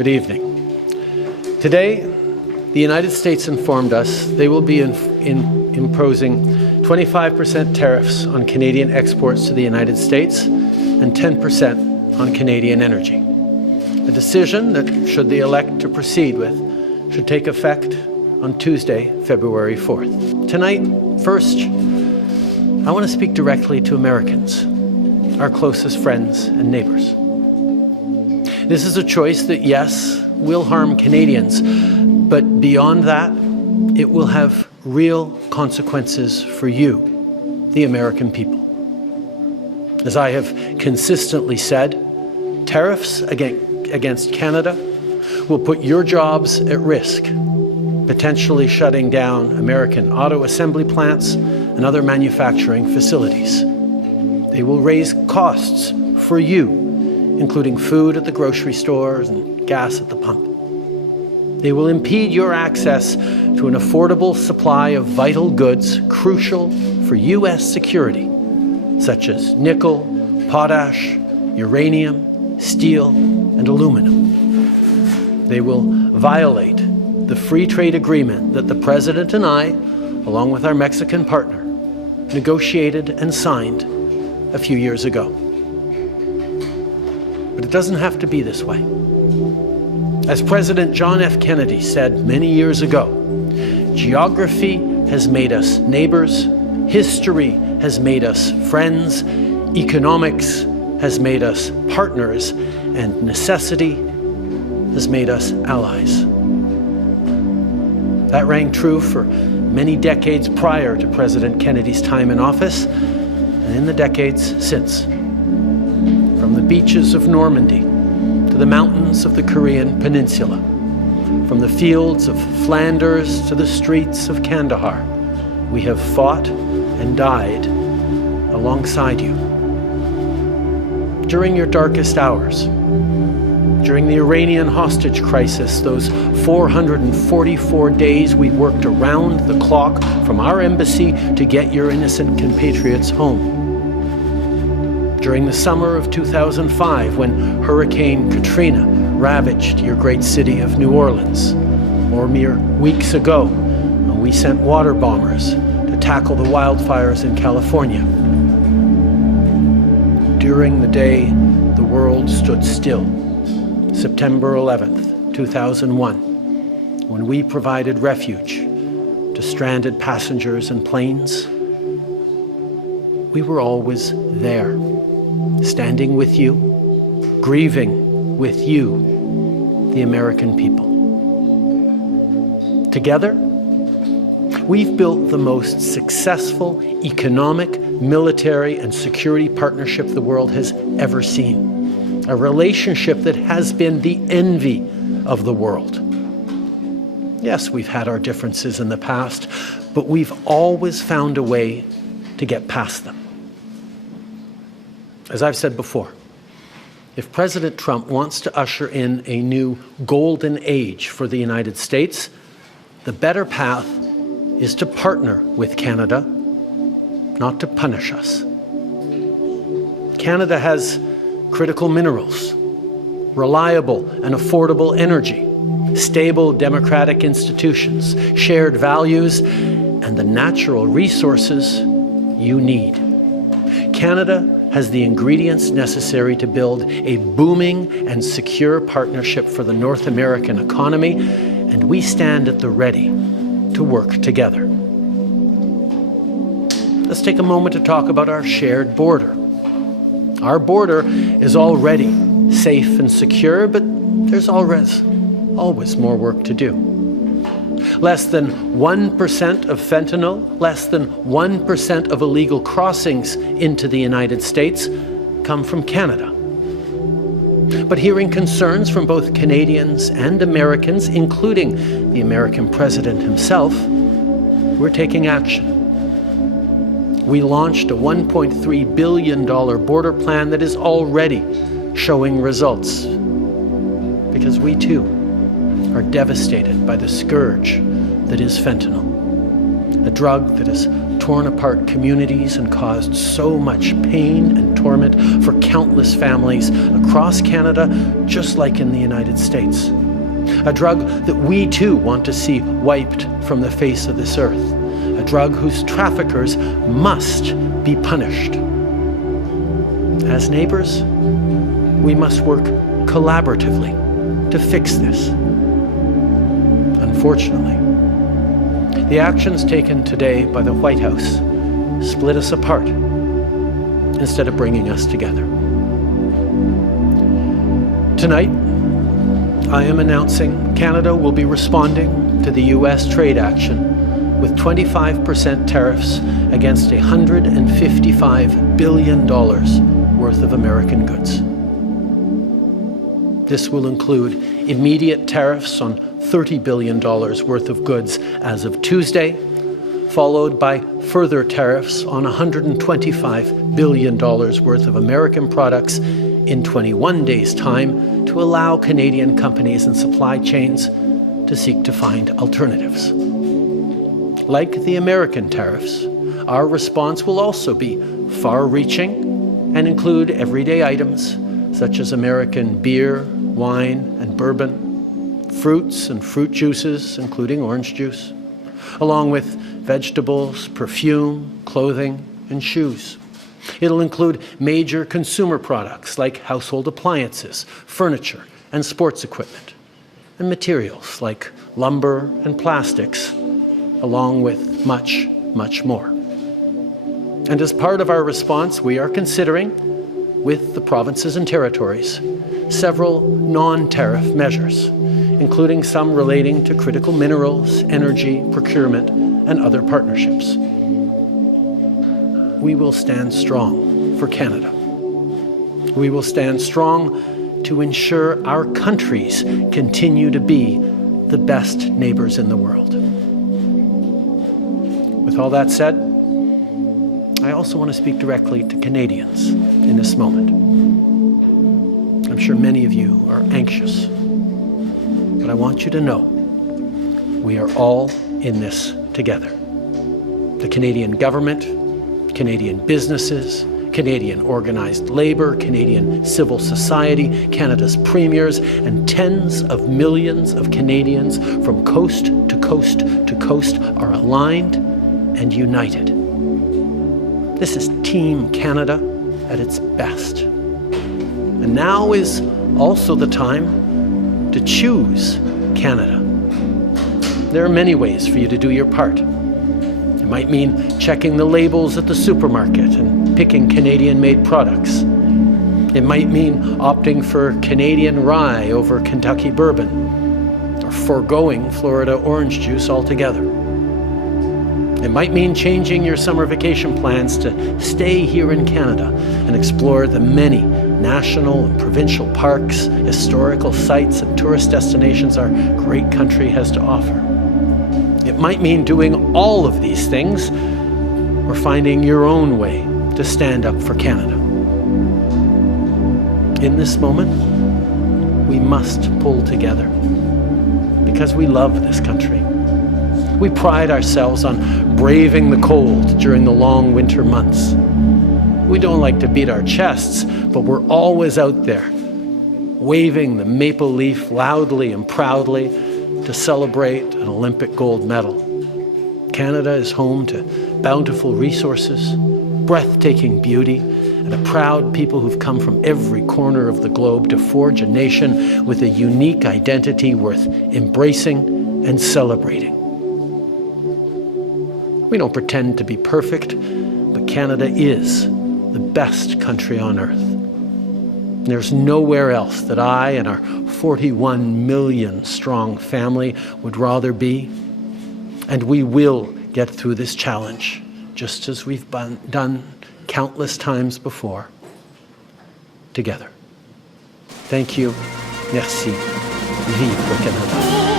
Good evening. Today, the United States informed us they will be imposing 25% tariffs on Canadian exports to the United States and 10% on Canadian energy. A decision that, should they elect to proceed with, should take effect on Tuesday, February 4th. Tonight, first, I want to speak directly to Americans, our closest friends and neighbors. This is a choice that, yes, will harm Canadians, but beyond that, it will have real consequences for you, the American people. As I have consistently said, tariffs against Canada will put your jobs at risk, potentially shutting down American auto assembly plants and other manufacturing facilities. They will raise costs for you, including food at the grocery stores and gas at the pump. They will impede your access to an affordable supply of vital goods crucial for U.S. security, such as nickel, potash, uranium, steel, and aluminum. They will violate the free trade agreement that the President and I, along with our Mexican partner, negotiated and signed a few years ago. But it doesn't have to be this way. As President John F. Kennedy said many years ago, geography has made us neighbors, history has made us friends, economics has made us partners, and necessity has made us allies. That rang true for many decades prior to President Kennedy's time in office, and in the decades since. From the beaches of Normandy to the mountains of the Korean Peninsula, from the fields of Flanders to the streets of Kandahar, we have fought and died alongside you. During your darkest hours, during the Iranian hostage crisis, those 444 days we worked around the clock from our embassy to get your innocent compatriots home. During the summer of 2005, when Hurricane Katrina ravaged your great city of New Orleans, or mere weeks ago, when we sent water bombers to tackle the wildfires in California. During the day the world stood still, September 11th, 2001, when we provided refuge to stranded passengers and planes, we were always there, standing with you, grieving with you, the American people. Together, we've built the most successful economic, military, and security partnership the world has ever seen. A relationship that has been the envy of the world. Yes, we've had our differences in the past, but we've always found a way to get past them. As I've said before, if President Trump wants to usher in a new golden age for the United States, the better path is to partner with Canada, not to punish us. Canada has critical minerals, reliable and affordable energy, stable democratic institutions, shared values, and the natural resources you need. Canada has the ingredients necessary to build a booming and secure partnership for the North American economy, and we stand at the ready to work together. Let's take a moment to talk about our shared border. Our border is already safe and secure, but there's always more work to do. Less than 1% of fentanyl, less than 1% of illegal crossings into the United States come from Canada. But hearing concerns from both Canadians and Americans, including the American president himself, we're taking action. We launched a $1.3 billion border plan that is already showing results, because we too are devastated by the scourge that is fentanyl, a drug that has torn apart communities and caused so much pain and torment for countless families across Canada, just like in the United States. A drug that we too want to see wiped from the face of this earth. A drug whose traffickers must be punished. As neighbors, we must work collaboratively to fix this. Unfortunately, the actions taken today by the White House split us apart instead of bringing us together. Tonight, I am announcing Canada will be responding to the U.S. trade action with 25% tariffs against $155 billion worth of American goods. This will include immediate tariffs on $30 billion worth of goods as of Tuesday, followed by further tariffs on $125 billion worth of American products in 21 days' time to allow Canadian companies and supply chains to seek to find alternatives. Like the American tariffs, our response will also be far-reaching and include everyday items such as American beer, wine, and bourbon, fruits and fruit juices, including orange juice, along with vegetables, perfume, clothing, and shoes. It'll include major consumer products like household appliances, furniture, and sports equipment, and materials like lumber and plastics, along with much, much more. And as part of our response, we are considering, with the provinces and territories, several non-tariff measures, including some relating to critical minerals, energy, procurement, and other partnerships. We will stand strong for Canada. We will stand strong to ensure our countries continue to be the best neighbors in the world. With all that said, I also want to speak directly to Canadians in this moment. I'm sure many of you are anxious, but I want you to know we are all in this together. The Canadian government, Canadian businesses, Canadian organized labor, Canadian civil society, Canada's premiers, and tens of millions of Canadians from coast to coast to coast are aligned and united. This is Team Canada at its best. And now is also the time to choose Canada. There are many ways for you to do your part. It might mean checking the labels at the supermarket and picking Canadian-made products. It might mean opting for Canadian rye over Kentucky bourbon, or foregoing Florida orange juice altogether. It might mean changing your summer vacation plans to stay here in Canada and explore the many national and provincial parks, historical sites, and tourist destinations our great country has to offer. It might mean doing all of these things or finding your own way to stand up for Canada. In this moment, we must pull together because we love this country. We pride ourselves on braving the cold during the long winter months. We don't like to beat our chests, but we're always out there, waving the maple leaf loudly and proudly to celebrate an Olympic gold medal. Canada is home to bountiful resources, breathtaking beauty, and a proud people who've come from every corner of the globe to forge a nation with a unique identity worth embracing and celebrating. We don't pretend to be perfect, but Canada is the best country on earth. There's nowhere else that I and our 41 million strong family would rather be, and we will get through this challenge, just as we've done countless times before, together. Thank you. Merci. Vive le Canada.